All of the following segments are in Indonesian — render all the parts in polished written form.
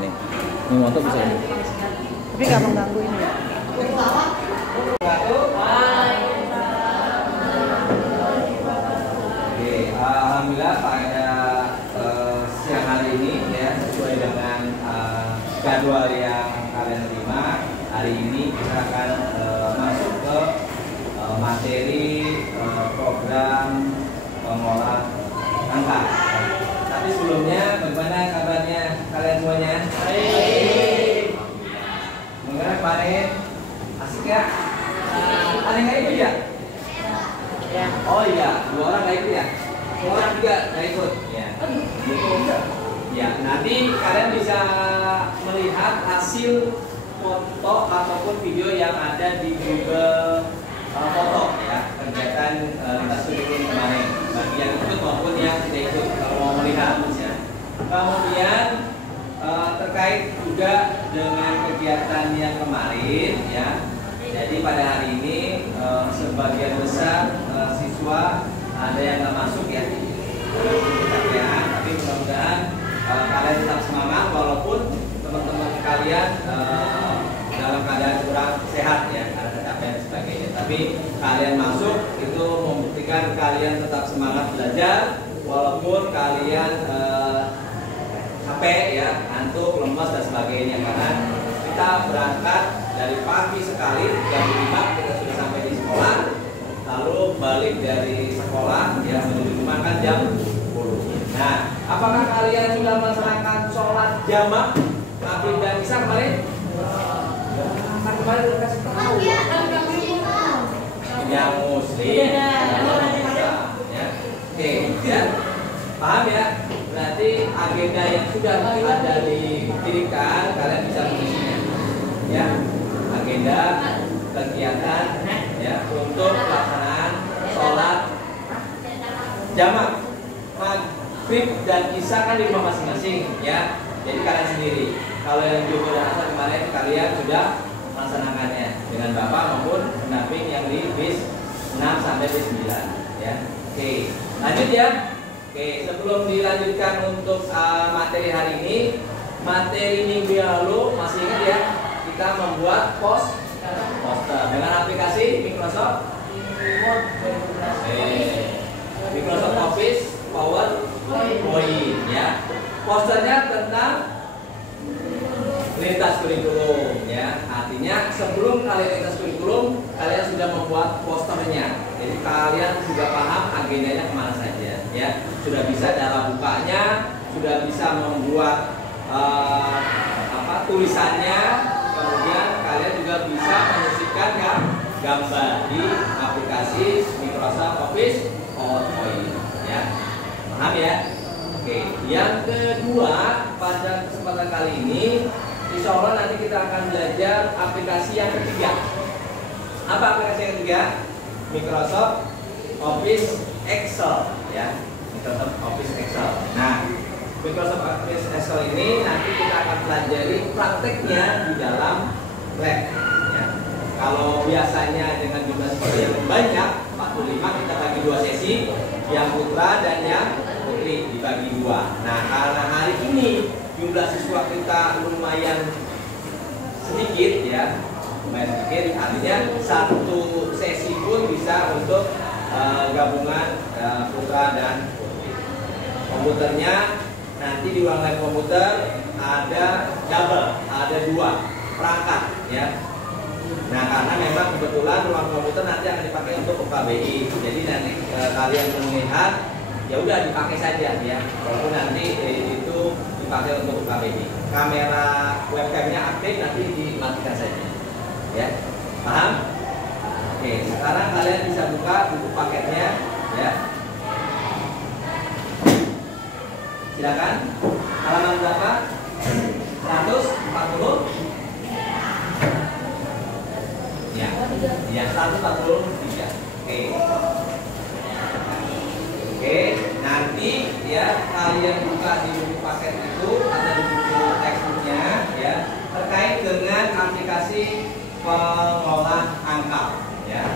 nih. Ini motor bisa ini. Tapi nggak mengganggu ini ya. Oke, alhamdulillah pada siang hari ini ya sesuai dengan jadwal yang kalian terima, hari ini kita akan masuk ke materi program pengolah angka. Tapi sebelumnya bagaimana kabarnya kalian semuanya? Baik. Bagaimana kemarin? Asik ya? Ada yang nggak ikut ya? Ya. Oh iya, 2 orang nggak ikut ya? 1 orang juga nggak ikut. Ya. Ya, nanti kalian bisa melihat hasil foto ataupun video yang ada di Google Foto ya, kegiatan lintas kurikulum kemarin. Bagi yang ikut maupun yang tidak ikut kalau mau melihat ya. Kemudian terkait juga dengan kegiatan yang kemarin ya. Jadi pada hari ini sebagian besar siswa ada yang nggak masuk ya, tapi mudah-mudahan kalian tetap semangat walaupun teman-teman kalian dalam keadaan kurang sehat ya, karena kecapean dan sebagainya. Tapi kalian masuk itu membuktikan kalian tetap semangat belajar walaupun kalian capek ya, ngantuk, lemas dan sebagainya, karena kita berangkat dari pagi sekali jam 5 kita sudah sampai di sekolah, lalu balik dari sekolah ya menuju rumah kan jam 10. Nah, apakah kalian sudah melaksanakan sholat jamaah maghrib dan isya kemarin? Kan kemarin udah kasih tahu. Yang muslim. Ya. Oke, ya. Paham ya? Berarti agenda yang sudah ada didirikan kalian bisa mengisinya. Ya. Agenda kegiatan ya untuk pelaksanaan sholat jamaah maghrib dan isya kan di rumah masing-masing ya. Jadi kalian sendiri. Kalau yang zuhur dan asar kemarin kalian sudah melaksanakannya dengan bapak maupun pendamping yang di bis 6 sampai bis 9 ya. Oke, lanjut ya. Oke, sebelum dilanjutkan untuk materi hari ini, materi minggu yang lalu masih ingat ya, kita membuat poster dengan aplikasi Microsoft Office PowerPoint ya. Posternya tentang lintas kurikulum ya. Artinya sebelum kalian lintas kurikulum, kalian sudah membuat posternya. Jadi kalian sudah paham agendanya kemana saja ya. Sudah bisa cara bukanya, sudah bisa membuat tulisannya. Kemudian kalian juga bisa menyisipkan gambar di aplikasi Microsoft Office PowerPoint ya. Paham ya? Oke, yang kedua pada kesempatan kali ini insya Allah nanti kita akan belajar aplikasi yang ketiga. Apa aplikasi yang ketiga? Microsoft Office Excel ya. Microsoft Office Excel. Nah, Microsoft Office Excel ini nanti kita akan pelajari prakteknya di dalam lab ya. Kalau biasanya dengan jumlah siswa yang banyak 45, kita bagi 2 sesi, yang putra dan yang putri dibagi 2. Nah, karena hari ini jumlah siswa kita lumayan sedikit ya, artinya satu sesi pun bisa untuk gabungan putra dan putri. Komputernya nanti di ruang lab komputer ada double, ada 2 perangkat ya. Nah, karena memang kebetulan ruang komputer nanti akan dipakai untuk UKBI, jadi nanti kalian melihat ya udah dipakai saja ya, walaupun nanti itu dipakai untuk UKBI. Kamera webcamnya aktif, nanti dimatikan saja ya. Paham? Oke, sekarang kalian bisa buka buku paketnya ya. Silakan. Halaman berapa? 140. Ya, 143. Oke, nanti ya kalian buka di buku paket itu, ada di buku textbooknya ya, terkait dengan aplikasi pengolah angka ya,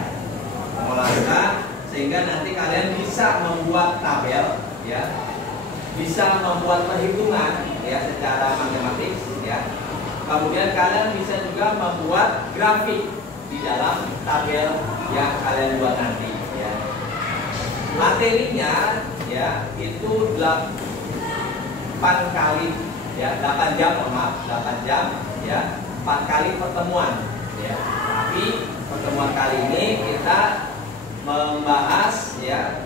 pengolah angka, sehingga nanti kalian bisa membuat tabel ya, bisa membuat perhitungan ya secara matematis Kemudian kalian bisa juga membuat grafik di dalam tabel yang kalian buat nanti ya. Materinya ya itu 8 kali ya, 8 jam, maaf, 8 jam ya, 4 kali pertemuan ya. Tapi pertemuan kali ini kita membahas ya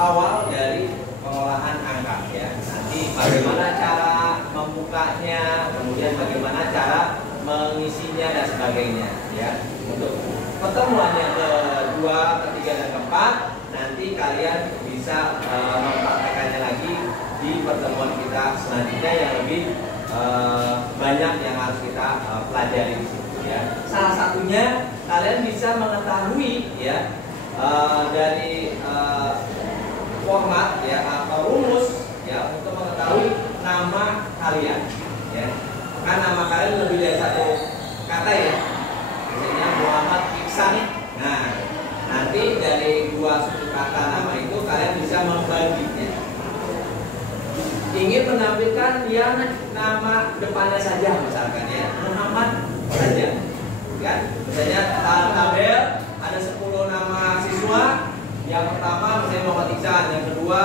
awal dari pengolahan angka ya. Nanti bagaimana cara membukanya, kemudian bagaimana cara mengisinya dan sebagainya ya. Untuk pertemuan yang kedua, ketiga dan keempat nanti kalian bisa mempraktekannya lagi di pertemuan kita selanjutnya yang lebih banyak yang harus kita pelajari di situ ya. Salah satunya kalian bisa mengetahui ya dari format ya atau rumus ya untuk mengetahui nama kalian ya. Kan nama kalian lebih dari satu kata ya. Misalnya Muhammad Iksan. Nah, nanti dari 2 suku kata nama itu kalian bisa membaginya. Ingin menampilkan yang nama depannya saja misalkan ya, Muhammad saja. Kan? Misalnya tabel ada 10 nama siswa. Yang pertama misalnya Muhammad Iksan, yang kedua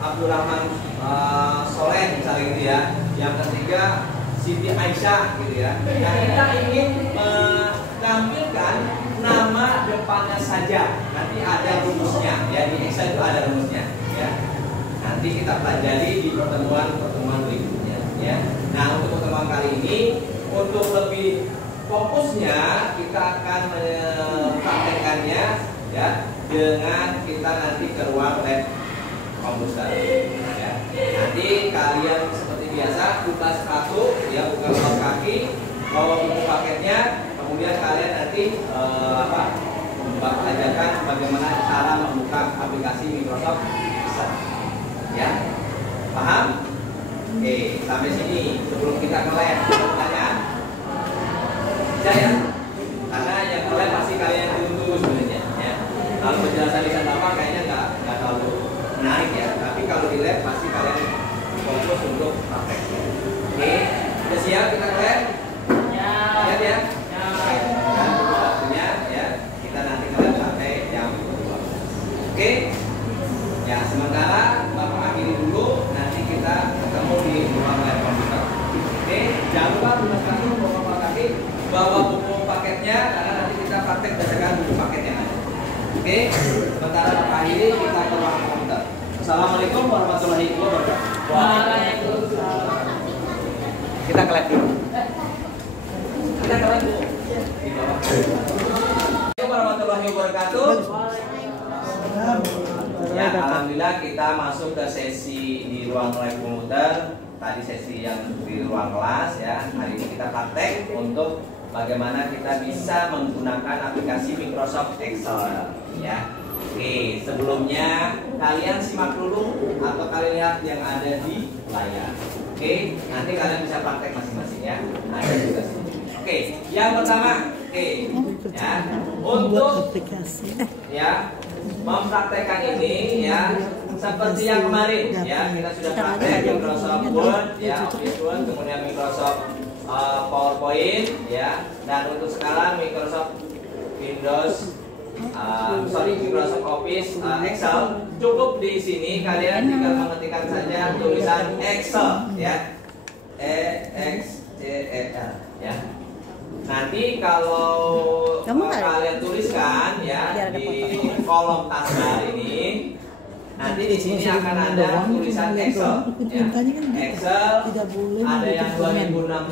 Abdurrahman Soleh misalnya gitu ya. Yang ketiga Siti Aisyah gitu ya. Nah, kita ingin menampilkan nama depannya saja. Nanti ada rumusnya ya, di Excel itu ada rumusnya ya. Nanti kita pelajari di pertemuan berikutnya ya. Nah, untuk pertemuan kali ini untuk lebih fokusnya kita akan mempraktekannya ya dengan kita nanti ke ruang lab komputer ya. Nanti kalian seperti biasa buka sepatu ya, buka kaos kaki, bawa buku paketnya, kemudian kalian nanti ajarkan bagaimana cara membuka aplikasi Microsoft Excel ya. Paham? Oke, sampai sini sebelum kita ke lab pertanyaan bisa ya, karena yang ke lab pasti kalian tunggu sebenarnya ya. Kalau penjelasan di sana kayaknya nggak terlalu menarik ya, tapi kalau di lab pasti kalian fokus untuk praktek. Oke, sudah siap kita ke lab? Ya. Siap ya? Ya. Dan waktunya ya, kita nanti ke lab sampai jam 12. Oke? Ya, sementara Bapak akhiri dulu, nanti kita ketemu di ruang lab komputer. Oke, jangan lupa buka sepatu, bawa kaki, bawa buku paketnya, karena nanti kita praktek berdasarkan buku paketnya. Oke, sementara Bapak akhiri, kita ke ruang komputer. Assalamualaikum warahmatullahi wabarakatuh. Waalaikumsalam. Kita ke lab dulu. Kita ke lab dulu. Di bawah. Assalamualaikum warahmatullahi wabarakatuh. Ya, alhamdulillah kita masuk ke sesi di ruang lab komputer. Tadi sesi yang di ruang kelas ya. Hari ini kita praktek untuk bagaimana kita bisa menggunakan aplikasi Microsoft Excel ya. Oke, sebelumnya kalian simak dulu atau kalian lihat yang ada di layar. Oke, nanti kalian bisa praktek masing-masing ya. Ada juga sih. Oke, yang pertama, ya, untuk ya mempraktekkan ini ya seperti yang kemarin ya, kita sudah praktek Microsoft Word ya, Office Word, kemudian Microsoft PowerPoint ya, dan untuk sekarang Microsoft Microsoft Office Excel. Cukup di sini kalian tinggal mengetikkan saja tulisan Excel ya, EXCEL ya. Nanti kalau kalian tuliskan ya di kolom taskbar ini, nanti di sini akan ada tulisan Excel ya. Excel ada yang 2016,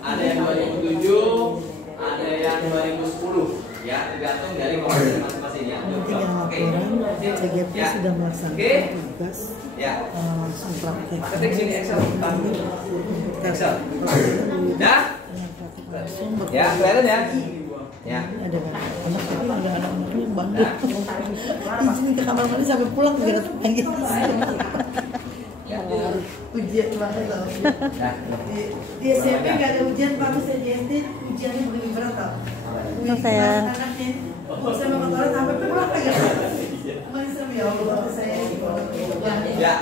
ada yang 2007, ada yang 2010 ya, tergantung dari komputer masing-masing ya. Oke. CGP sudah melaksanakan tugas ya. langsung praktek. Ketik sini Excel. Excel. Nah, ya, kelihatan ya? Ya. Ada anak tapi ada anak-anaknya bandel. Di sini ke kamar mandi sampai pulang tidak datang lagi. Ujian banget loh. Di SMP nggak ada ujian, Pak. Saya di SD ujiannya begini berat tau. Saya sama motor sampai pulang lagi. Masih ya Allah saya. Ya.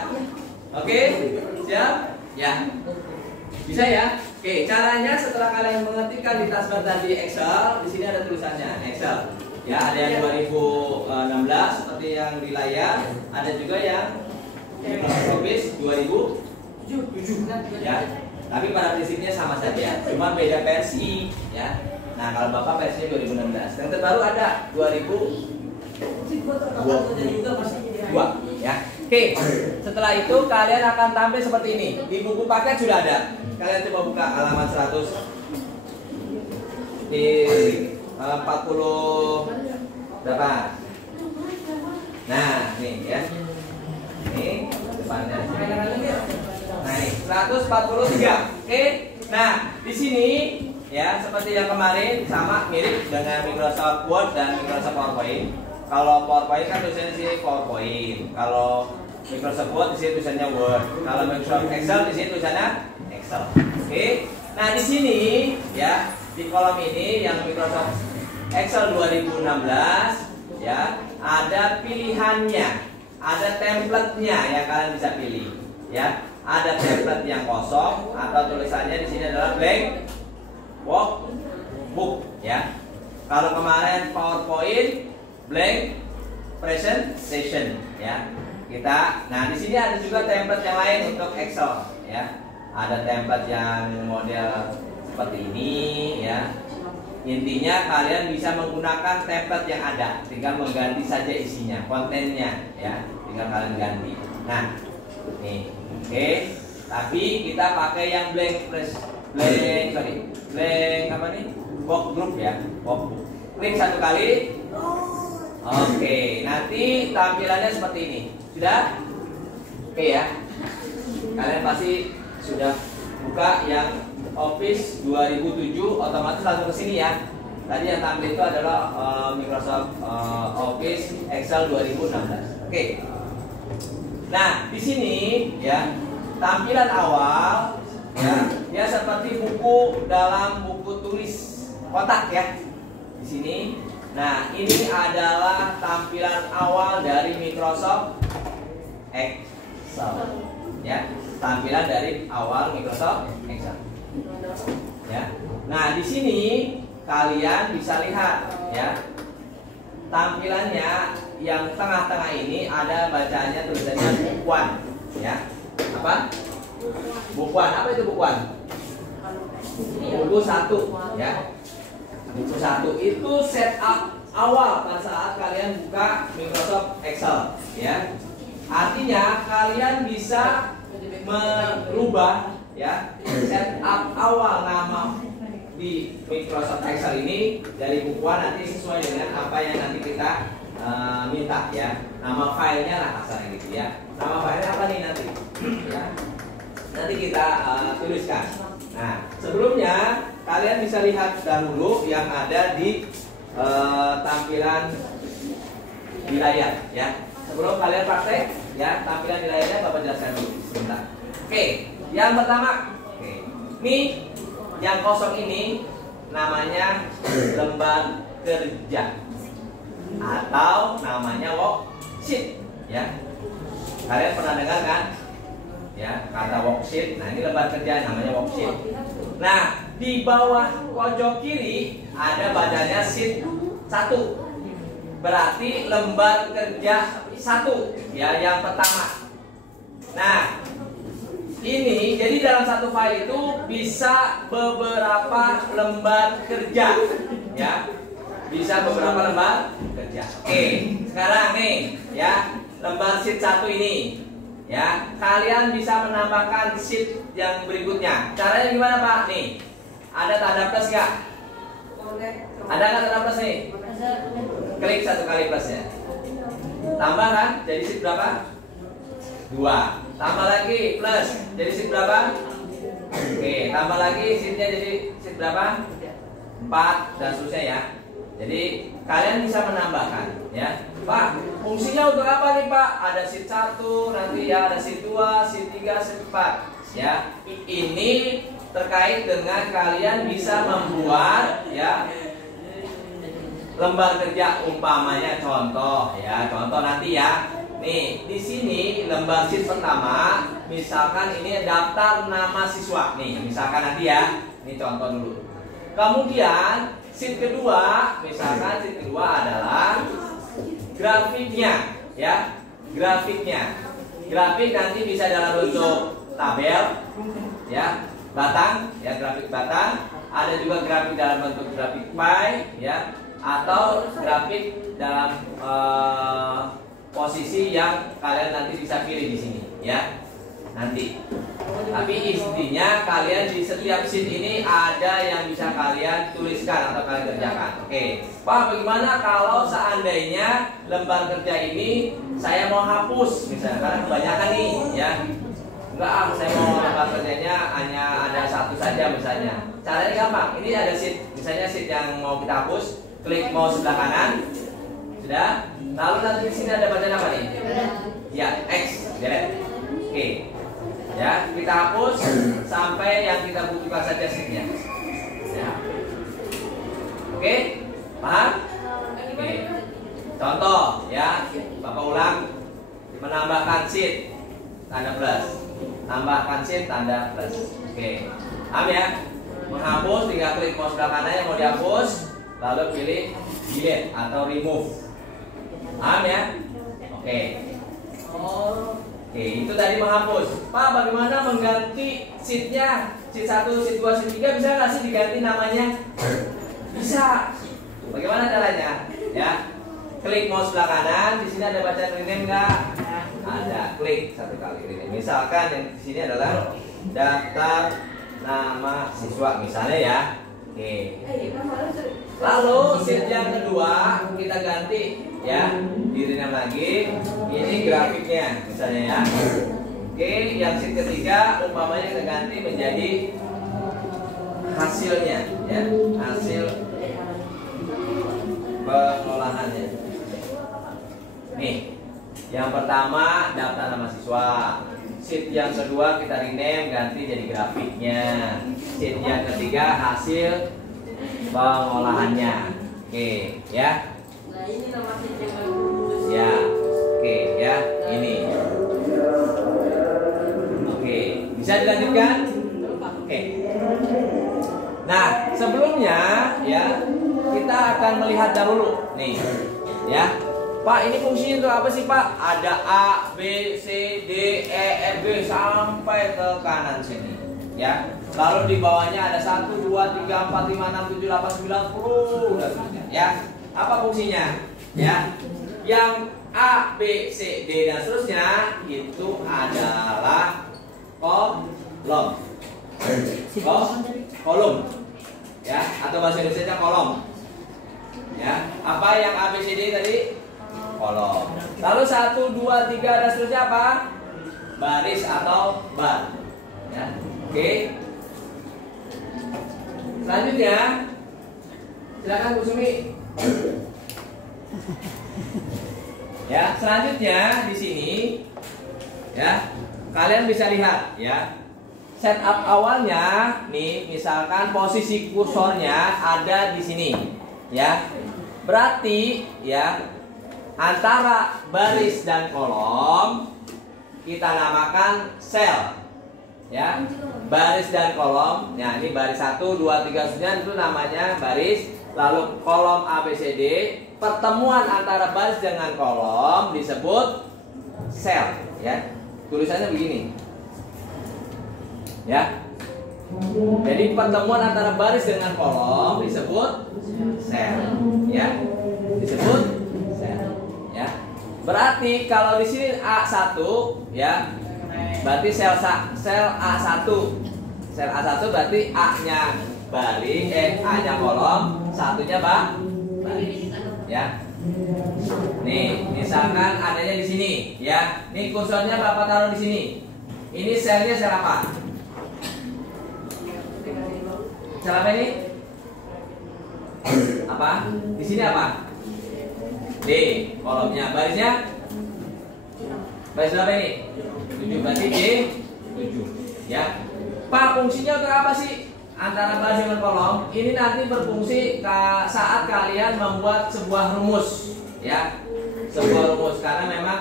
Oke, siap? Ya. Bisa ya? Oke, caranya setelah kalian mengetikkan di taskbar dan di Excel, di sini ada tulisannya Excel. Ya, ada yang 2016 seperti yang di layar, ada juga yang Microsoft Office 2007 ya. Tapi pada prinsipnya sama saja, cuma beda versi ya. Nah, kalau Bapak versinya 2016. Yang terbaru ada 2022 ya. Oke, setelah itu kalian akan tampil seperti ini. Di buku paket sudah ada. Kalian coba buka halaman 100 di 40 berapa? Nah, nih ya. Ini depannya. Nah, ini 143. Oke. Nah, di sini ya seperti yang kemarin sama mirip dengan Microsoft Word dan Microsoft PowerPoint. Kalau PowerPoint kan tulisannya sih PowerPoint. Kalau Microsoft Word di sini tulisannya Word. Kalau Microsoft Excel di sini tulisannya Excel. Oke. Nah, di sini ya di kolom ini yang Microsoft Excel 2016 ya ada pilihannya, ada template-nya yang kalian bisa pilih ya. Ada template yang kosong atau tulisannya di sini adalah blank workbook ya. Kalau kemarin PowerPoint blank presentation ya. Nah di sini ada juga template yang lain untuk Excel ya. Ada template yang model seperti ini ya. Intinya kalian bisa menggunakan template yang ada, tinggal mengganti saja isinya, kontennya ya, tinggal kalian ganti. Nah, nih, oke. Tapi kita pakai yang blank apa nih? Workbook ya, workbook. Klik satu kali. Oke, nanti tampilannya seperti ini. Sudah? Oke ya. Kalian pasti sudah buka yang Office 2007, otomatis langsung ke sini ya. Tadi yang tampil itu adalah Microsoft Office Excel 2016. Oke. Nah, di sini ya tampilan awal ya seperti buku dalam buku tulis kotak ya. Di sini. Nah, ini adalah tampilan awal dari Microsoft Excel. Ya, tampilan dari awal Microsoft Excel. Ya. Nah, di sini kalian bisa lihat ya. Tampilannya yang tengah-tengah ini ada bacaannya tulisannya bukuan ya. Apa? Bukuan. Apa itu bukuan? Buku 1 ya. Buku 1 itu setup awal pada saat kalian buka Microsoft Excel ya. Artinya kalian bisa merubah ya setup awal nama di Microsoft Excel ini dari bukuan nanti sesuai dengan apa yang nanti kita minta ya. Nama filenya lah kasarnya gitu ya. Nama filenya apa nih nanti? Ya. Nanti kita tuliskan. Nah, sebelumnya kalian bisa lihat dahulu yang ada di tampilan di layar ya. Sebelum kalian praktek ya, tampilan di layarnya Bapak jelaskan dulu sebentar. Oke, yang pertama, ini yang kosong ini namanya lembar kerja atau namanya worksheet ya. Kalian pernah dengar kan? Ya, kata worksheet. Nah, ini lembar kerja namanya worksheet. Nah, di bawah pojok kiri ada badannya sheet 1. Berarti lembar kerja 1 ya, yang pertama. Nah, ini jadi dalam satu file itu bisa beberapa lembar kerja ya. Bisa beberapa lembar kerja. Oke, sekarang nih ya, lembar sheet 1 ini ya, kalian bisa menambahkan sheet yang berikutnya. Caranya gimana Pak? Nih, ada tanda plus nggak? Ada nggak tanda plus nih? Klik satu kali plusnya. Tambah kan? Jadi sheet berapa? 2. Tambah lagi plus. Jadi sheet berapa? Oke, tambah lagi sheetnya jadi sheet berapa? 4 dan seterusnya ya. Jadi kalian bisa menambahkan ya. Pak, fungsinya untuk apa nih Pak? Ada sheet 1, nanti ya ada sheet 2, sheet 3, sheet 4 ya. Ini terkait dengan kalian bisa membuat ya lembar kerja, umpamanya contoh ya. Contoh nanti ya. Nih, di sini lembar sheet pertama, misalkan ini daftar nama siswa. Nih, misalkan nanti ya. Ini contoh dulu. Kemudian sheet kedua, misalkan sheet kedua adalah grafiknya, ya. Grafiknya. Grafik nanti bisa dalam bentuk tabel, ya, batang, ya, grafik batang. Ada juga grafik dalam bentuk grafik pie, ya, atau grafik dalam posisi yang kalian nanti bisa pilih di sini, ya, nanti. Tapi intinya kalian di setiap sheet ini ada yang bisa kalian tuliskan atau kalian kerjakan. Oke, Pak, bagaimana kalau seandainya lembar kerja ini saya mau hapus, misalnya, karena kebanyakan nih, ya. Enggak, saya mau lembar kerjanya hanya ada satu saja misalnya. Caranya gampang. Ini ada sheet, misalnya sheet yang mau kita hapus, klik mouse sebelah kanan. Sudah. Lalu nanti di sini ada bacaan apa nih? Ya, X, delete. Oke. Ya, kita hapus sampai yang kita butuhkan saja sheetnya. Ya. Oke, paham? Oke. Contoh, ya, Bapak ulang. Menambahkan sheet, tanda plus. Tambahkan sheet, tanda plus. Oke, paham ya? Menghapus, tinggal klik mouse sebelah kanan yang mau dihapus, lalu pilih delete atau remove. Paham ya? Oke. Oke, itu tadi menghapus. Pak, bagaimana mengganti sheetnya? Sheet 1, sheet 2, sheet 3 bisa nggak sih diganti namanya? Bisa. Bagaimana caranya? Ya, klik mouse sebelah kanan. Di sini ada bacaan rename nggak? Ada. Klik satu kali rename. Misalkan yang di sini adalah daftar nama siswa, misalnya ya. Oke. Lalu sheet yang kedua kita ganti, ya, di rename lagi. Ini grafiknya, misalnya ya. Oke, yang sheet ketiga umpamanya kita ganti menjadi hasilnya, ya, hasil pengolahannya. Nih, yang pertama daftar nama siswa. Sheet yang kedua kita rename ganti jadi grafiknya. Sheet yang ketiga hasil pengolahannya. Oke, ya. Nah, ini nama sheet yang bagus. Ya. Oke, ya. Ini. Oke, bisa dilanjutkan? Oke. Nah, sebelumnya ya kita akan melihat dahulu nih, ya. Pak, ini fungsinya untuk apa sih, Pak? Ada A, B, C, D, E, F, G sampai ke kanan sini, ya. Lalu di bawahnya ada 1, 2, 3, 4, 5, 6, 7, 8, 9, 10 dan seterusnya, ya. Apa fungsinya? Ya. Yang A, B, C, D dan seterusnya itu adalah kolom. Kolom. Ya, atau bahasa Indonesia kolom. Ya, apa yang A, B, C, D tadi? Kolom. Lalu 1, 2, 3 dan seterusnya apa? Baris atau bar. Ya. Oke. Selanjutnya, silakan Bu Sumi. Ya, selanjutnya di sini, ya, kalian bisa lihat, ya. Setup awalnya, nih, misalkan posisi kursornya ada di sini, ya. Berarti, ya, antara baris dan kolom kita namakan sel, ya. Baris dan kolom, ya, ini baris 1, 2, 3 seterusnya itu namanya baris. Lalu kolom ABCD, pertemuan antara baris dengan kolom disebut sel, ya. Tulisannya begini, ya. Jadi pertemuan antara baris dengan kolom disebut sel, ya. Disebut sel, ya. Berarti kalau di sini A1, ya, berarti sel A1. Sel A1 berarti A-nya baris, A-nya kolom, satunya baris, ya. Nih, misalkan adanya di sini, ya. Nih kursornya Bapak taruh di sini. Ini selnya sel apa? Sel apa ini? Apa? Di sini apa? D, kolomnya. Barisnya? Baris berapa ini? 7, berarti D 7, ya. Pak, fungsinya untuk apa sih? Antara baris dengan kolom ini nanti berfungsi saat kalian membuat sebuah rumus, ya. sebuah rumus karena memang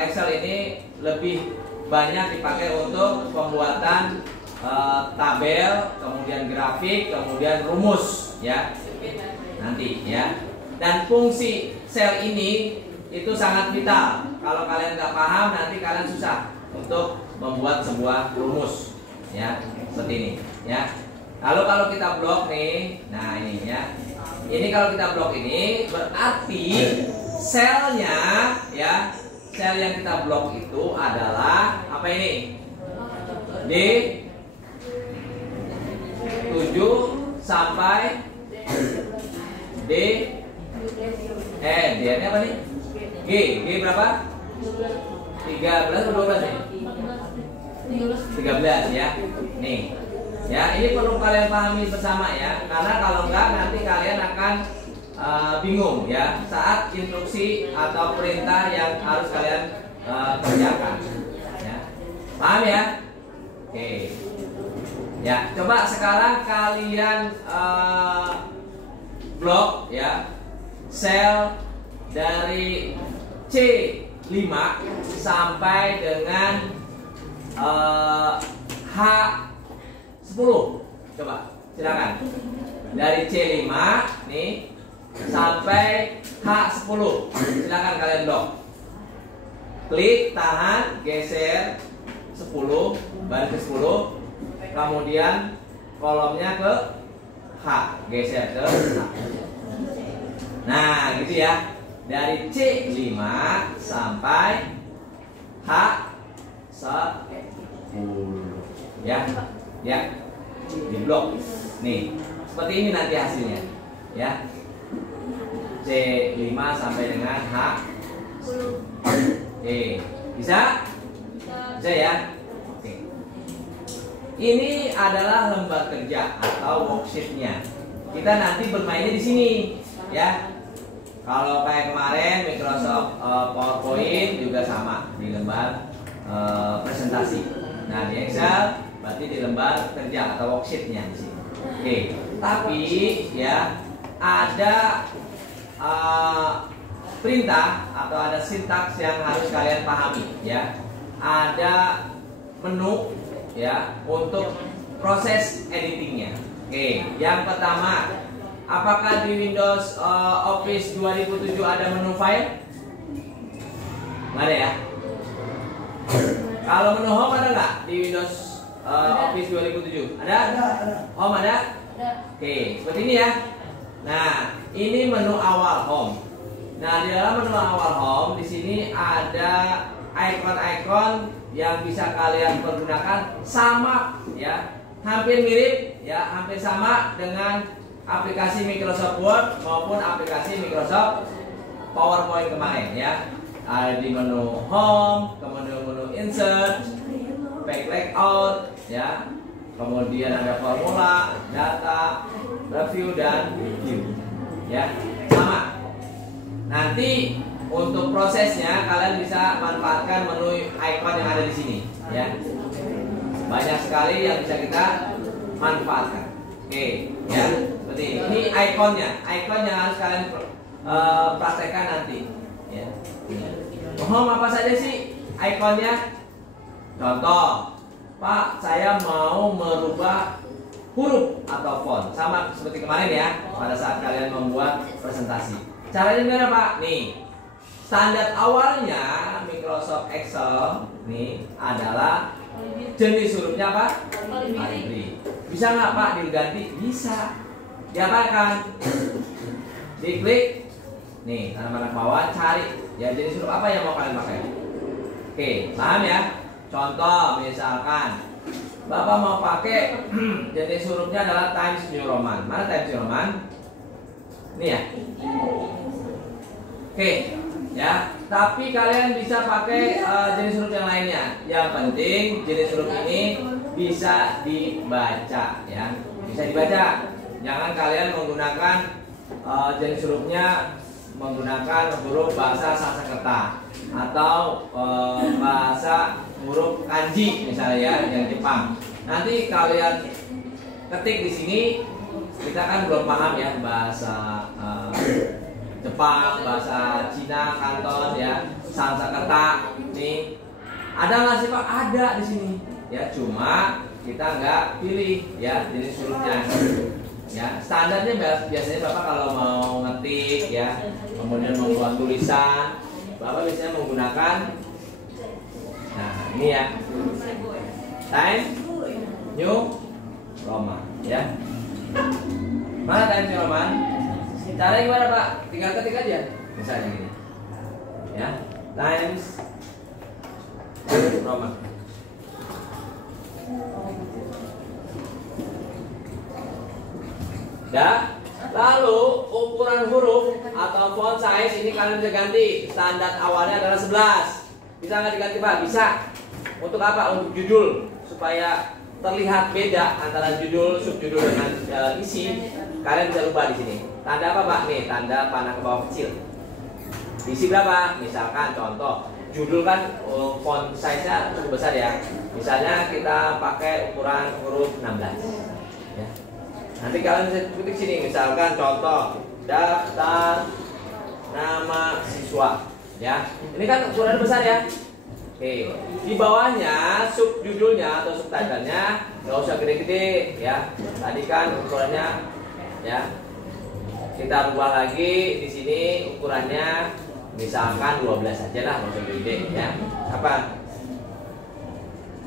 Excel ini lebih banyak dipakai untuk pembuatan tabel, kemudian grafik, kemudian rumus ya nanti ya. Dan fungsi sel ini itu sangat vital. Kalau kalian nggak paham nanti kalian susah untuk membuat sebuah rumus ya seperti ini ya. Lalu kalau kita blok nih, nah ini ya. Ini kalau kita blok ini berarti selnya ya, sel yang kita blok itu adalah apa ini? D7 sampai D ini apa nih? G berapa? 13 atau 12 nih? 13 ya. Nih. Ya, ini perlu kalian pahami bersama ya, karena kalau enggak nanti kalian akan bingung ya saat instruksi atau perintah yang harus kalian kerjakan. Ya. Paham ya? Oke. Ya, coba sekarang kalian blok ya sel dari C5 sampai dengan H10. Coba silakan. Dari C5 nih sampai H10. Silakan kalian blok. Klik, tahan, geser 10, balik ke 10. Kemudian kolomnya ke H, geser ke H. Nah, gitu ya. Dari C5 sampai H10. Ya. Ya. Di blok. Nih, seperti ini nanti hasilnya. Ya. C5 sampai dengan H10. Oke, bisa? Bisa ya? Oke. Ini adalah lembar kerja atau worksheetnya. Kita nanti bermainnya di sini, ya. Kalau kayak kemarin Microsoft PowerPoint juga sama di lembar presentasi. Nah di Excel berarti di lembar kerja atau worksheetnya di sini. Oke. Tapi ya ada perintah atau ada sintaks yang harus kalian pahami ya. Ada menu ya untuk proses editingnya. Oke, yang pertama, apakah di Windows Office 2007 ada menu file? Nggak ada ya? Kalau menu home ada nggak di Windows Office 2007? Ada? Home ada? Oke, seperti ini ya. Nah, ini menu awal home. Nah, di dalam menu awal home di sini ada icon-icon yang bisa kalian pergunakan sama ya, hampir mirip ya, hampir sama dengan aplikasi Microsoft Word maupun aplikasi Microsoft PowerPoint kemarin ya. Ada di menu home, kemudian menu insert, back layout ya. Kemudian ada formula, data, review dan review. Ya, sama. Nanti untuk prosesnya kalian bisa manfaatkan menu icon yang ada di sini ya. Banyak sekali yang bisa kita manfaatkan. Oke, ya. Seperti ini. Ini ikonnya, icon yang harus kalian praktekkan nanti ya. Home apa saja sih ikonnya? Contoh, Pak, saya mau merubah huruf atau font. Sama seperti kemarin ya, pada saat kalian membuat presentasi. Caranya gimana Pak? Nih, standar awalnya Microsoft Excel nih adalah jenis hurufnya apa? Calibri. Bisa nggak Pak diganti? Bisa. Diapakan? Diklik. Nih, tanda panah bawah, cari. Ya jenis huruf apa yang mau kalian pakai? Oke, paham ya? Contoh, misalkan Bapak mau pakai jenis hurufnya adalah Times New Roman. Mana Times New Roman? Ini ya. Oke, ya. Tapi kalian bisa pakai jenis huruf yang lainnya. Yang penting jenis huruf ini bisa dibaca, ya. Bisa dibaca. Jangan kalian menggunakan jenis hurufnya menggunakan huruf bahasa Sanskerta atau bahasa huruf kanji misalnya ya, yang Jepang. Nanti kalian ketik di sini, kita kan belum paham ya bahasa Jepang, bahasa Cina, Kanton, ya, Sanskerta. Nih, ada nggak sih Pak? Ada di sini. Ya, cuma kita nggak pilih ya jenis hurufnya. Ya, standarnya biasanya Bapak kalau mau ngetik ya, kemudian membuat tulisan, Bapak biasanya menggunakan, nah ini ya, Times New Roman, ya. Mana Times New Roman? Caranya gimana Pak? Tinggal ketik aja, misalnya gini, ya, Times New Roman. Ya, lalu ukuran huruf atau font size ini kalian bisa ganti. Standar awalnya adalah 11. Bisa nggak diganti Pak? Bisa. Untuk apa? Untuk judul, supaya terlihat beda antara judul, subjudul dengan isi. Kalian bisa ubah di sini. Tanda apa Pak? Nih, tanda panah ke bawah kecil. Isi berapa? Misalkan contoh, judul kan font size-nya cukup besar ya. Misalnya kita pakai ukuran huruf 16. Ya. Nanti kalian bisa ketik sini, misalkan contoh daftar nama siswa, ya. Ini kan ukuran besar ya. Oke, di bawahnya subjudulnya atau subtitlenya nggak usah gede-gede, ya. Tadi kan ukurannya, ya. Kita ubah lagi di sini ukurannya, misalkan 12 aja lah, nggak usah gede, ya. Apa?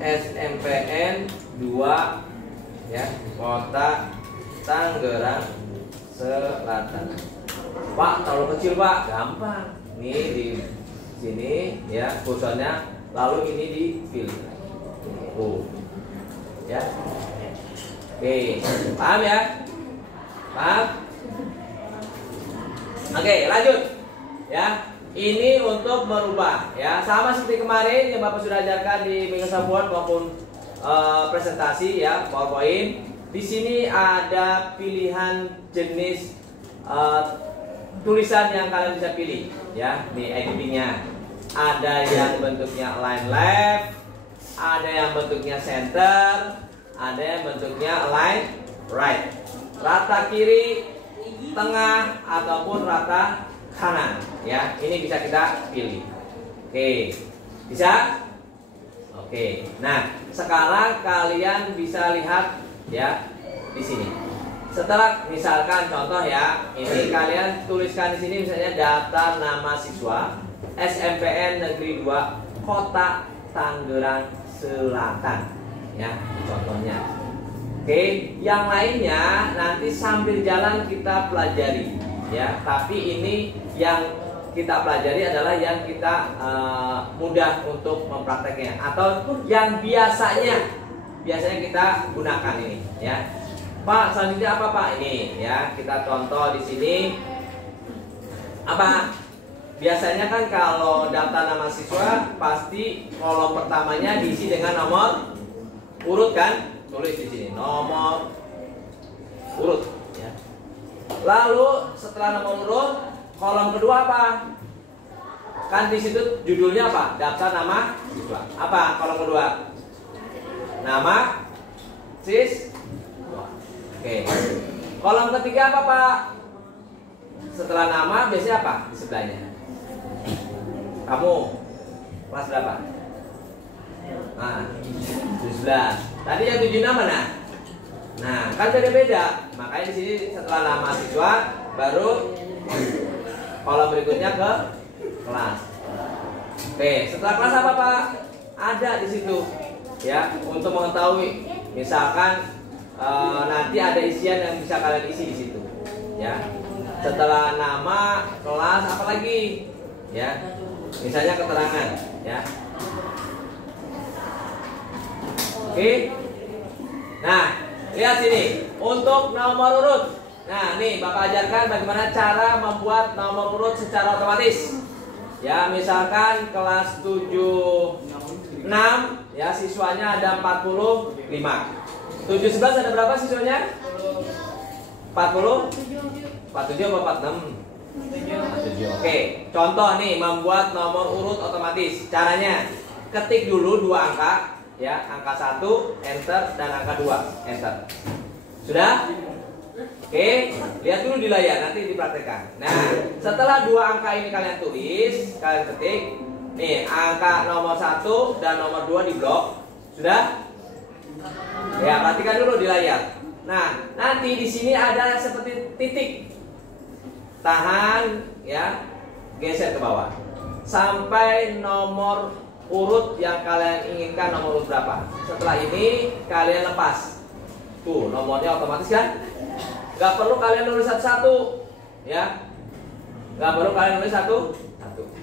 SMPN 2, ya, Kota Tangerang Selatan. Pak, terlalu kecil Pak, gampang. Nih di sini ya kursornya, lalu ini di pilih. Ya. Oke, paham ya? Paham? Oke, lanjut. Ya, ini untuk merubah. Ya, sama seperti kemarin yang Bapak sudah ajarkan di Microsoft Word maupun presentasi ya, PowerPoint. Di sini ada pilihan jenis tulisan yang kalian bisa pilih, ya. Nih editingnya, ada yang bentuknya line left, ada yang bentuknya center, ada yang bentuknya line right, rata kiri, tengah ataupun rata kanan, ya. Ini bisa kita pilih. Oke, bisa? Oke. Nah, sekarang kalian bisa lihat ya di sini. Setelah misalkan contoh ya, ini kalian tuliskan di sini misalnya daftar nama siswa SMPN Negeri 2 Kota Tangerang Selatan, ya contohnya. Oke, yang lainnya nanti sambil jalan kita pelajari ya, tapi ini yang kita pelajari adalah yang kita mudah untuk memprakteknya atau yang biasanya kita gunakan ini ya. Pak, selanjutnya apa Pak? Ini ya, kita contoh di sini. Apa? Biasanya kan kalau daftar nama siswa pasti kolom pertamanya diisi dengan nomor urut kan? Tulis di sini nomor urut ya. Lalu setelah nomor urut, kolom kedua apa? Kan di situ judulnya apa? Daftar nama siswa. Apa kolom kedua? Nama siswa. Oke. Kolom ketiga apa Pak? Setelah nama biasanya apa di sebelahnya? Kamu kelas berapa? Nah, 11. Tadi yang 7 nama nah. Nah, kan beda-beda. Makanya di sini setelah nama siswa baru kolom berikutnya ke kelas. Oke, setelah kelas apa Pak? Ada di situ. Ya, untuk mengetahui misalkan nanti ada isian yang bisa kalian isi di situ ya. Setelah nama, kelas, apa lagi ya, misalnya keterangan ya. Oke, nah lihat sini untuk nomor urut. Nah nih Bapak ajarkan bagaimana cara membuat nomor urut secara otomatis ya. Misalkan kelas 7-6 ya, siswanya ada 45. 7-11 ada berapa siswanya? 40? 47 apa 46? 47. Oke, contoh nih membuat nomor urut otomatis. Caranya ketik dulu 2 angka ya, angka 1 enter dan angka 2 enter. Sudah? Oke, lihat dulu di layar, nanti dipraktekkan. Nah, setelah dua angka ini kalian tulis, kalian ketik. Nih, angka nomor 1 dan nomor 2 di blok. Sudah? Ya, perhatikan dulu di layar. Nah, nanti di sini ada seperti titik. Tahan, ya, geser ke bawah. Sampai nomor urut yang kalian inginkan, nomor urut berapa. Setelah ini, kalian lepas. Tuh, nomornya otomatis kan? Gak perlu kalian nulis satu-satu, ya. Gak perlu kalian nulis satu.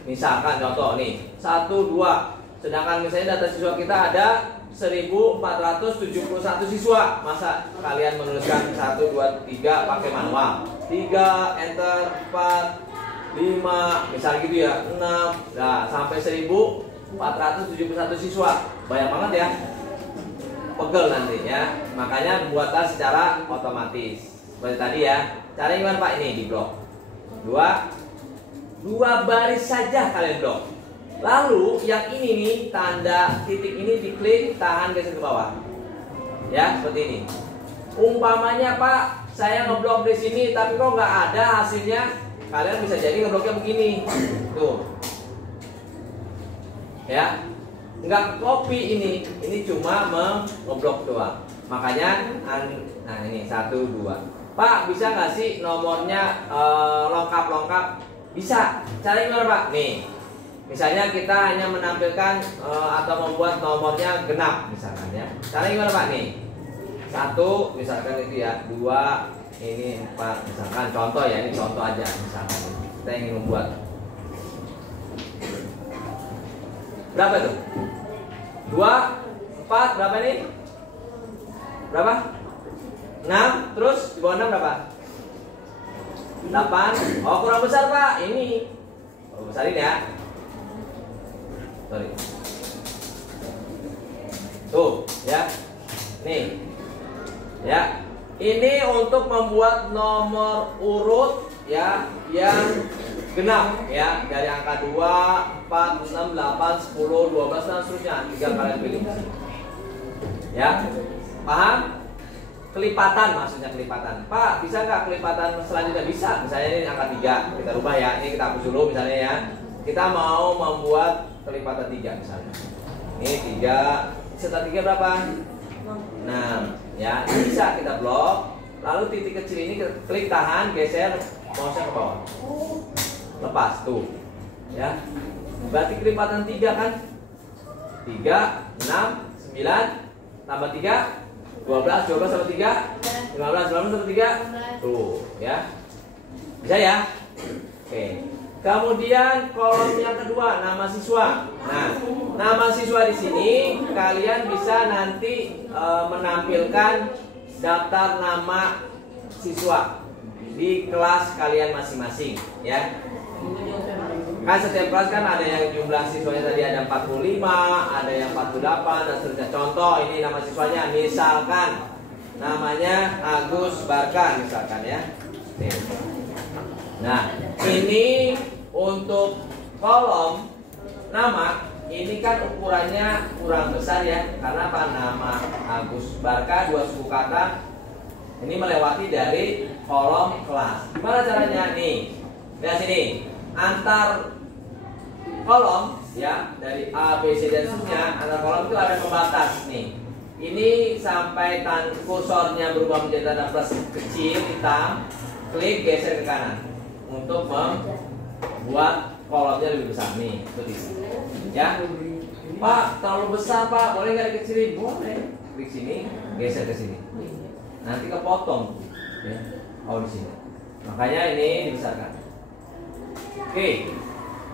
Misalkan contoh nih 1, 2. Sedangkan misalnya data siswa kita ada 1471 siswa. Masa kalian menuliskan 1, 2, 3 pakai manual? 3 enter, 4, 5 misal gitu ya, 6. Nah, sampai 1471 siswa. Banyak banget ya. Pegel nanti ya. Makanya buatlah secara otomatis. Seperti tadi ya. Caranya gimana Pak? Ini di blok. Dua baris saja kalian blok. Lalu yang ini nih, tanda titik ini diklik, tahan geser ke bawah. Ya, seperti ini. Umpamanya Pak, saya ngeblok di sini tapi kok nggak ada hasilnya. Kalian bisa jadi ngebloknya begini. Tuh. Ya. Nggak copy ini cuma ngeblok doang. Makanya nah ini 1, 2. Pak, bisa nggak sih nomornya lengkap? Bisa. Caranya gimana Pak? Nih, misalnya kita hanya menampilkan atau membuat nomornya genap misalkan ya. Caranya gimana Pak? Nih, 1 misalkan itu ya, 2 ini 4 misalkan. Contoh ya, ini contoh aja misalkan. Kita ingin membuat berapa tuh? 2, 4 berapa nih? Berapa? 6, terus di bawah 6 berapa? 8. Oh, kurang besar Pak. Ini besarin ya. Sorry. Tuh ya. Nih. Ya. Ini untuk membuat nomor urut ya yang genap ya, dari angka 2, 4, 6, 8, 10, 12 dan seterusnya. Tinggal kalian pilih. Ya. Paham? Kelipatan, maksudnya kelipatan. Pak, bisa nggak kelipatan selanjutnya? Bisa. Misalnya ini angka 3, kita rubah ya. Ini kita hapus dulu misalnya ya. Kita mau membuat kelipatan 3 misalnya. Ini 3, setelah 3 berapa? 6. Ya, ini bisa kita blok. Lalu titik kecil ini klik tahan, geser mouse ke bawah. Lepas tuh. Ya. Berarti kelipatan 3 kan? 3, 6, 9 tambah 3 12 sama 3 15 sama 3 tuh ya. Bisa ya? Oke. Kemudian kolom yang kedua, nama siswa. Nah, nama siswa di sini kalian bisa nanti menampilkan daftar nama siswa di kelas kalian masing-masing ya. Kan setiap kelas kan ada yang jumlah siswanya tadi ada 45, ada yang 48 dan seterusnya. Contoh ini nama siswanya misalkan namanya Agus Barka misalkan ya. Nah, ini untuk kolom nama ini kan ukurannya kurang besar ya. Karena apa? Nama Agus Barka 2 suku kata ini melewati dari kolom kelas. Gimana caranya nih? Lihat sini. Antar kolom ya, dari A, B, C dan seterusnya, antar kolom itu ada pembatas nih. Ini sampai kursornya berubah menjadi tanda plus kecil hitam, klik geser ke kanan untuk membuat kolomnya lebih besar nih, seperti itu. Ya, Pak terlalu besar Pak, boleh nggak dikecilin? Boleh. Klik sini, geser ke sini. Nanti kepotong, ya. Oh di sini. Makanya ini dibesarkan. Oke,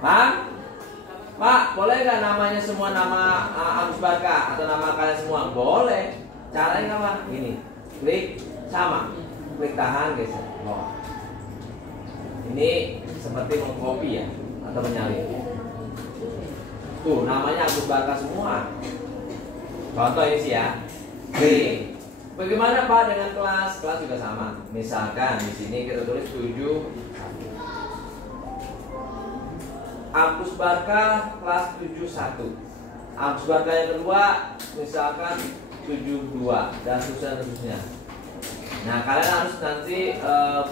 Pak, boleh nggak namanya semua nama Agus Barka atau nama kalian semua? Boleh. Caranya apa? Ini, klik sama, klik tahan geser. Oh. Ini seperti mengcopy ya atau menyalin. Tuh namanya Agus Barka semua. Contoh ini sih ya. Oke. Bagaimana Pak dengan kelas? Kelas juga sama. Misalkan di sini kita tulis 7. Agus Barka kelas 71. Agus Barka yang kedua misalkan 72 dan seterusnya. Nah, kalian harus nanti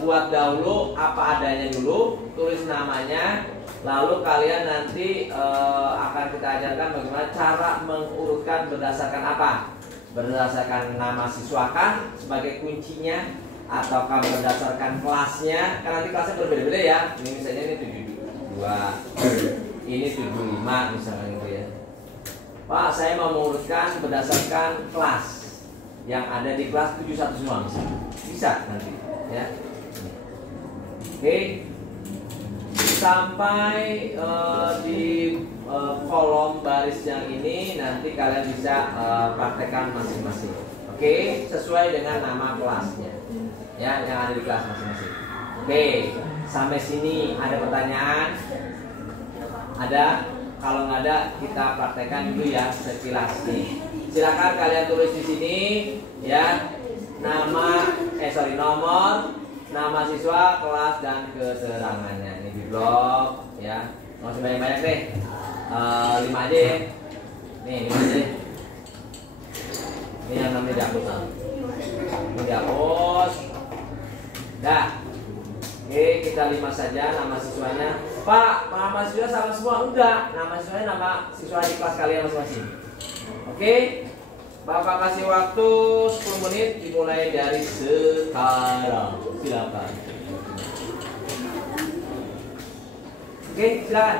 buat dahulu apa adanya dulu, tulis namanya, lalu kalian nanti akan kita ajarkan bagaimana cara mengurutkan berdasarkan apa? Berdasarkan nama siswa kah sebagai kuncinya, ataukah berdasarkan kelasnya? Karena nanti kelasnya berbeda-beda ya. Ini misalnya ini 72, ini 75 misalnya gitu ya. Pak, saya mau mengurutkan berdasarkan kelas yang ada di kelas 71 semua misalnya. Bisa nanti ya. Oke. Sampai di kolom baris yang ini nanti kalian bisa praktekkan masing-masing. Oke, sesuai dengan nama kelasnya. Ya, yang ada di kelas masing-masing. Oke, sampai sini ada pertanyaan? Ada? Kalau nggak ada, kita praktekkan dulu ya sekilas nih. Silakan kalian tulis di sini ya, nomor, nama siswa, kelas dan keterangannya. Ini di blog ya. Nggak usah banyak-banyak deh. 5 aja ya. Nih, 5 aja deh. Ini yang namanya dihapus. Ini dihapus. Dah. Oke, kita 5 saja nama siswanya. Pak, nama siswa sama semua? Enggak. Nama siswanya nama siswa di kelas kalian masing-masing. Oke. Bapak kasih waktu 10 menit dimulai dari sekarang. Silakan. Oke, silakan.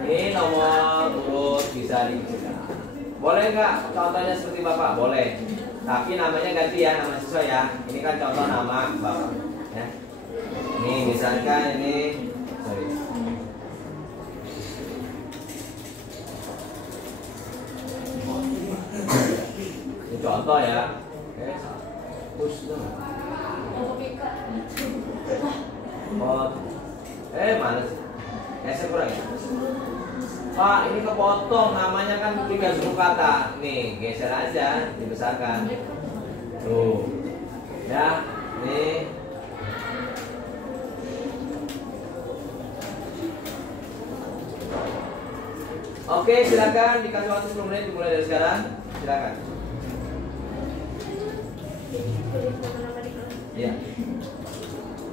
Ini nomor urut bisa dikira. Boleh nggak contohnya seperti Bapak? Boleh. Tapi namanya ganti ya, nama siswa ya. Ini kan contoh nama Bapak. Ya. Ini misalkan ini, sorry. Ini contoh ya. Oke. Push dong. Mana sih? Saya kurang ya? Pak, ini kepotong, namanya kan 30 kata. Nih, geser aja, dibesarkan. Tuh. Ya, nih. Oke, silakan dikasih waktu 10 menit dimulai dari sekarang. Silakan. Iya.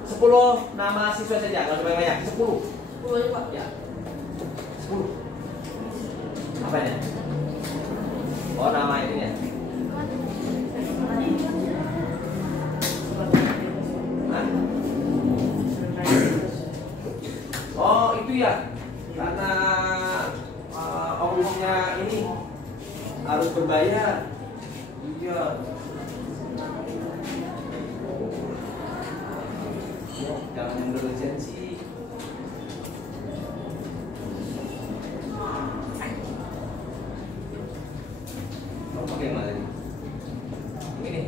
10 nama siswa saja, nggak usah banyak-banyak. 10 aja Pak. Ya. 10. Apanya? Oh, nama ini ya. Oh, itu ya. Karena oknumnya ini harus berbayar. Iya. Jangan mundur urgensi. Oke, mana ini? Ini.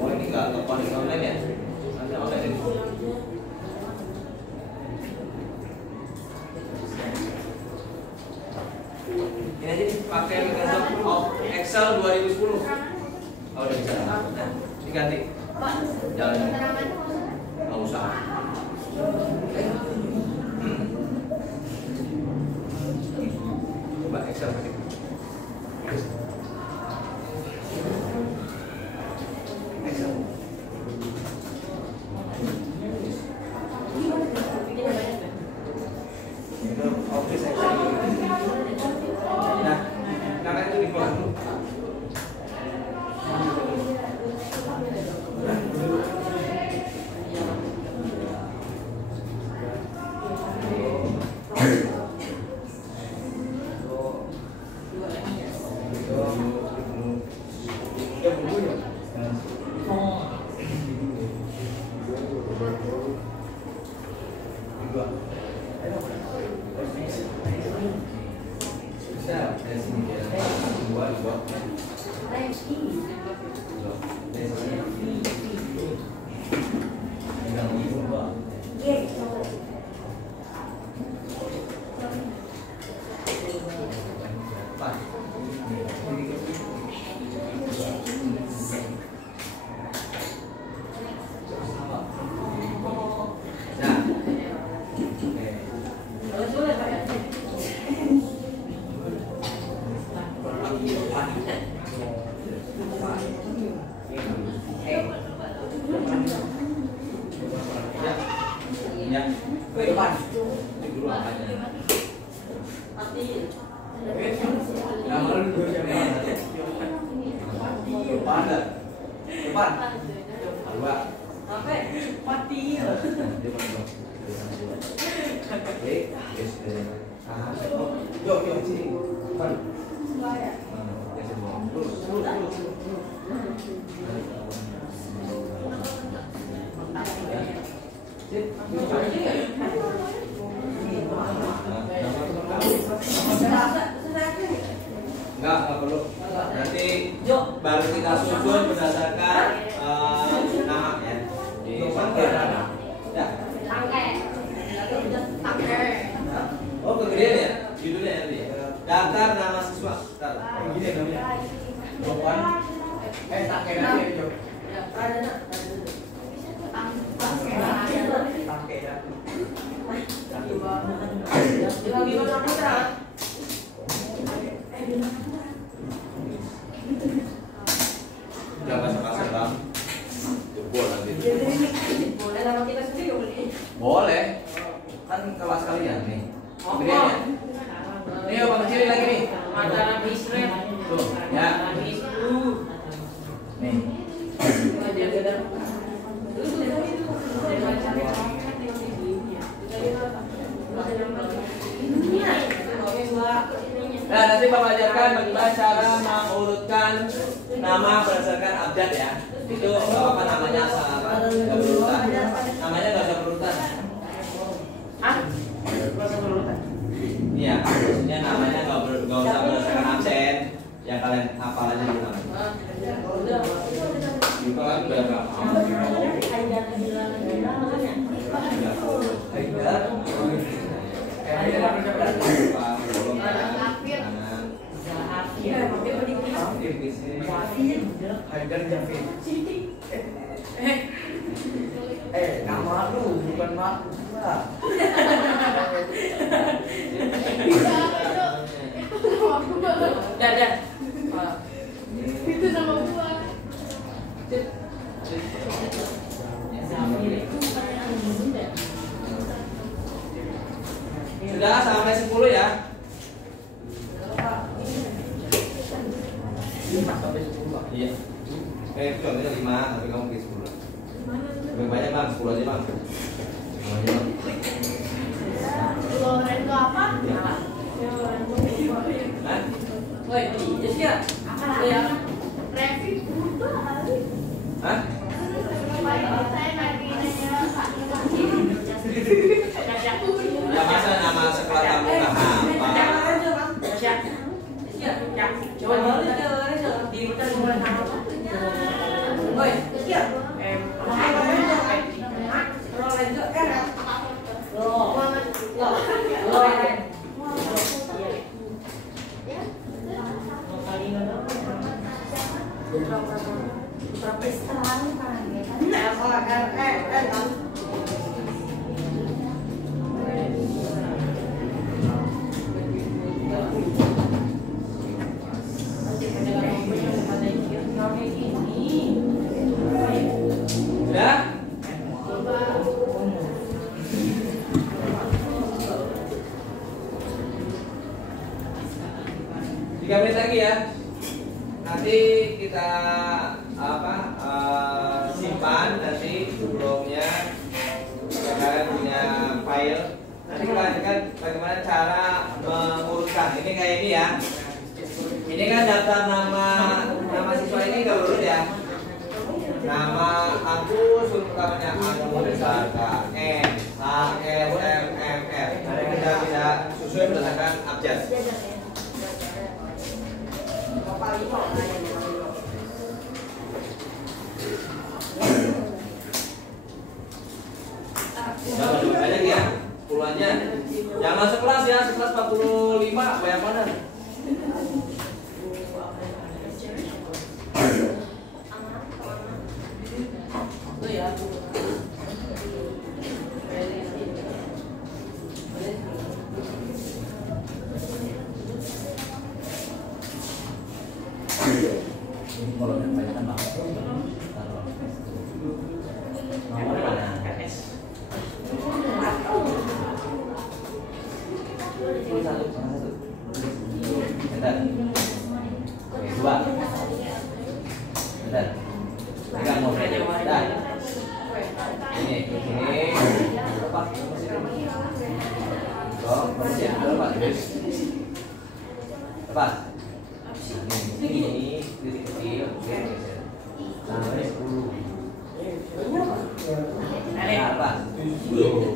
Oh, ini nggak connect online ya? Ada online ini. Ini aja pakai Microsoft Excel 2010. Oh, udah bisa. Nah, diganti. Jangan. Nggak usah. Coba Excel pakai. Excel. Itu Office Excel. Nah, karena itu di close dulu. ya. Ke depan. Dulu angkatnya. Nama lu dulu siapa? Depan. Depan. Dua. Sampai mati. Depan dua. Oke, yes. Yuk sini. Depan. Enggak perlu. Nanti baru kita susun berdasarkan nama ya. Di sangkai. Ya. Sangkai. Oh, kegedean ya? Judulnya nanti ya. Daftar nama siswa. Gini namanya. Sangkai nanti ya, jangan kasar bang, jebol nanti. Boleh nama kita sendiri boleh. Boleh, kan kelas kalian nih. Gedeannya. Nih, bang kecil lagi nih. Mata bisret. Tuh, ya. Nih. Nah, nanti Bapak ajarkan bagaimana cara mengurutkan nama berdasarkan abjad ya. Itu apa namanya asal nggak berurutan. Namanya nggak usah berurutan. Iya, maksudnya namanya nggak usah berdasarkan absen. Yang kalian hafal aja gitu. Juga kan udah nggak Nama lu bukan mak. Dadah. Itu nama gua. Sudah sampai 10 ya. 5 sampai 10 Pak. Iya. Contohnya 5, tapi kamu pilih 10. Lebih banyak bang, 10 aja bang. 10 aja bang. Loren itu apa? Hah? Woi, Jessica. Apa ya? Review buta kali. Hah? Saya lagi nanya Pak. Ya masa nama sekolah kamu nggak hafal? Coba diri kita mulai sama. Woi, Jessica. Udah? 3 menit lagi ya. Nanti kita simpan nanti sebelumnya kalian punya file. Nanti kita lanjutkan bagaimana cara mengurutkan. Ini kayak ini ya. Ini kan daftar nama siswa ini nggak urut ya. Nama aku utamanya Anu Saka N A L M M R. Nanti kita bisa susun berdasarkan abjad. Jangan banyak ya, puluhannya. Jangan masuk kelas ya, kelas 45 banyak mana? Kalau yang banyak kan Pak. Nomor mana? Lepas. Ini titik kecil. Sampai 10. Nah, lepas. 10.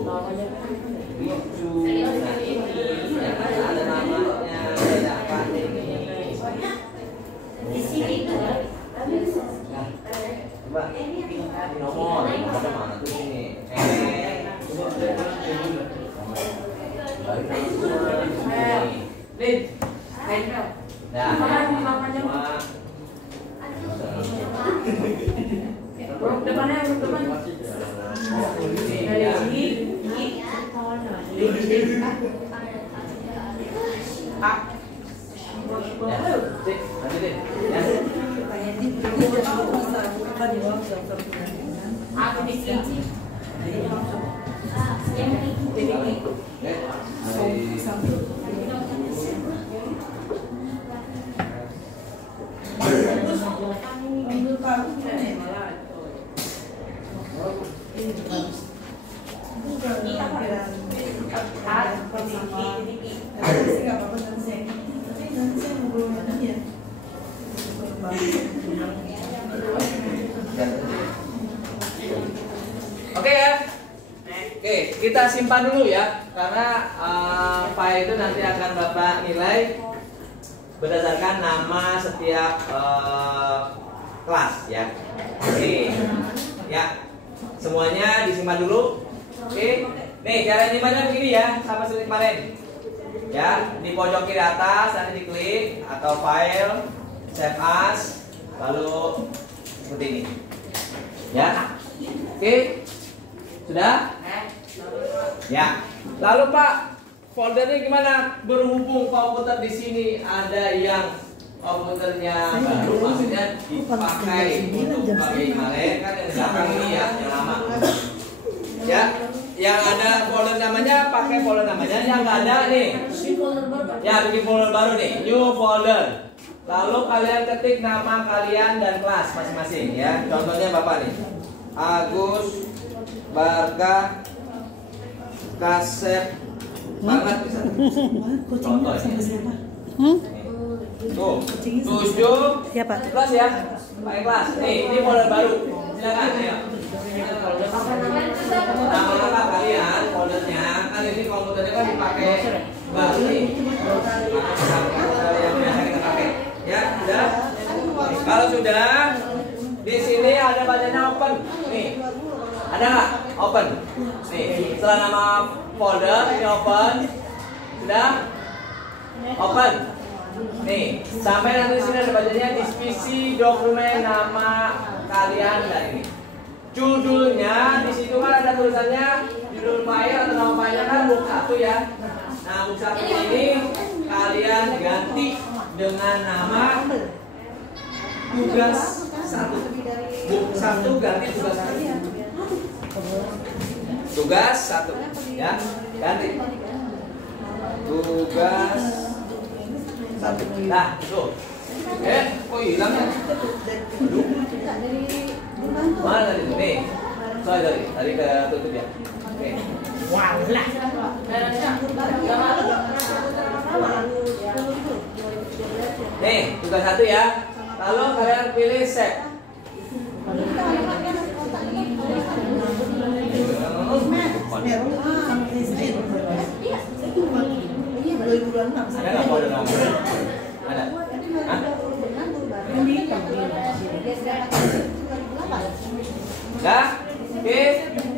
Bicu. Nah, ini ada namanya. Apa ini? Di sini itu. Nah, coba nomor mana tuh ini? Lin. Nah, depannya depan. Dari sini. Aku di sini. Oke ya. Oke, kita simpan dulu ya, karena file itu nanti akan Bapak nilai berdasarkan nama setiap kelas ya. Oke, ya, semuanya disimpan dulu. Oke, nih cara nyimpannya begini ya, sama seperti kemarin. Ya, di pojok kiri atas nanti diklik atau file, save as, lalu seperti ini. Ya, oke, sudah? Ya, lalu Pak, foldernya gimana? Berhubung komputer di sini ada yang komputernya baru, maksudnya dipakai untuk pakai kemarin kan yang belakang ini ya, yang lama. Ya, yang ada folder namanya pakai folder namanya, yang nggak ada nih. Ya, bikin folder baru nih, new folder. Lalu kalian ketik nama kalian dan kelas masing-masing ya. Contohnya Bapak nih, Agus Barka Kasep banget bisa. Contoh ya. Tuh, 7 Siapa? kelas ya, pakai kelas. Nih, ini folder baru. Silakan, ayo. Nama lengkap kalian, foldernya kan ini komputernya kan dipakai baru nih. Yang biasa kita pakai. Ya, sudah. Kalau sudah, di sini ada bacanya open. Nih, ada nggak? Open. Nih, setelah nama folder ini open. Sudah? Open. Nih, sampai nanti sini ada bacanya isi dokumen nama kalian dan ini. Judulnya di situ kan ada tulisannya judul file atau nama filenya kan book 1 ya. Nah, book 1 ini kalian ganti dengan nama tugas 1. Book 1 ganti tugas 1. Tugas 1 ya, ganti. Tugas 1. Nah, tuh. Kok hilang ya? Aduh. Mana tadi? Nih. Sorry, tadi ke tutup ya. Oke. Walah. Nih, tugas 1 ya. Lalu kalian pilih save. Ada nggak folder nomor? Ada. Hah? Dah? Oke.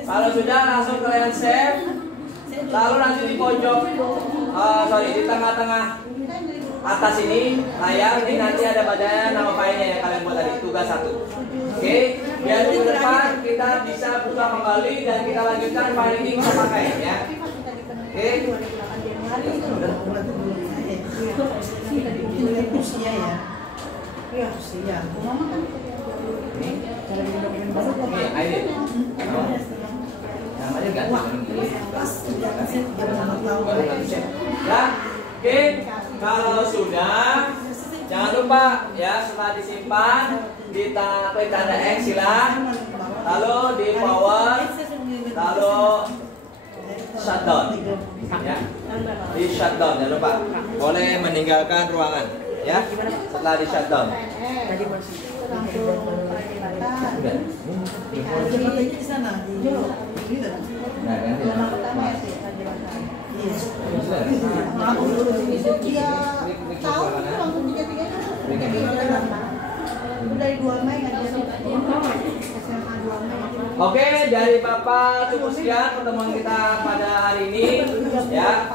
Kalau sudah langsung kalian save. Lalu nanti di pojok, di tengah-tengah atas ini layar ini nanti ada bacanya nama filenya yang kalian buat tadi, tugas 1. Oke. Biar di depan kita bisa buka kembali dan kita lanjutkan file ini kita pakai ya. Oke. Usia ya. Iya, usia. Ini ID. Namanya ganti. Ya, oke. Kalau sudah, jangan lupa ya setelah disimpan klik tanda X silang, lalu di power, lalu shutdown. Ya. Di shutdown, jangan lupa. Boleh meninggalkan ruangan, ya. Setelah di shutdown. Tadi masih langsung perjalanan. Udah. Jembatan di sana. Gitu. Nah, kan ya. Iya. Sudah. Dia tahu itu langsung tiga-tiganya udah 2 Mei ngajar SMA 2 Mei. Oke, dari Bapak cukup sekian pertemuan kita pada hari ini, ya.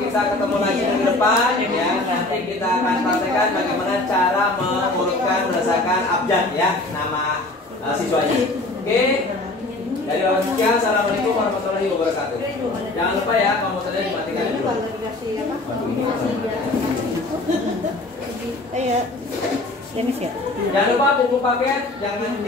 Kita ketemu lagi minggu depan, ya. Nanti kita akan praktekkan bagaimana cara mengurutkan berdasarkan abjad, ya, nama siswanya. Oke. Dari Bapak sekian, assalamualaikum warahmatullahi wabarakatuh. Jangan lupa ya, komputernya dimatikan dulu. Kalau dikasih apa? Iya. Denis ya? Jangan lupa buku paket, jangan di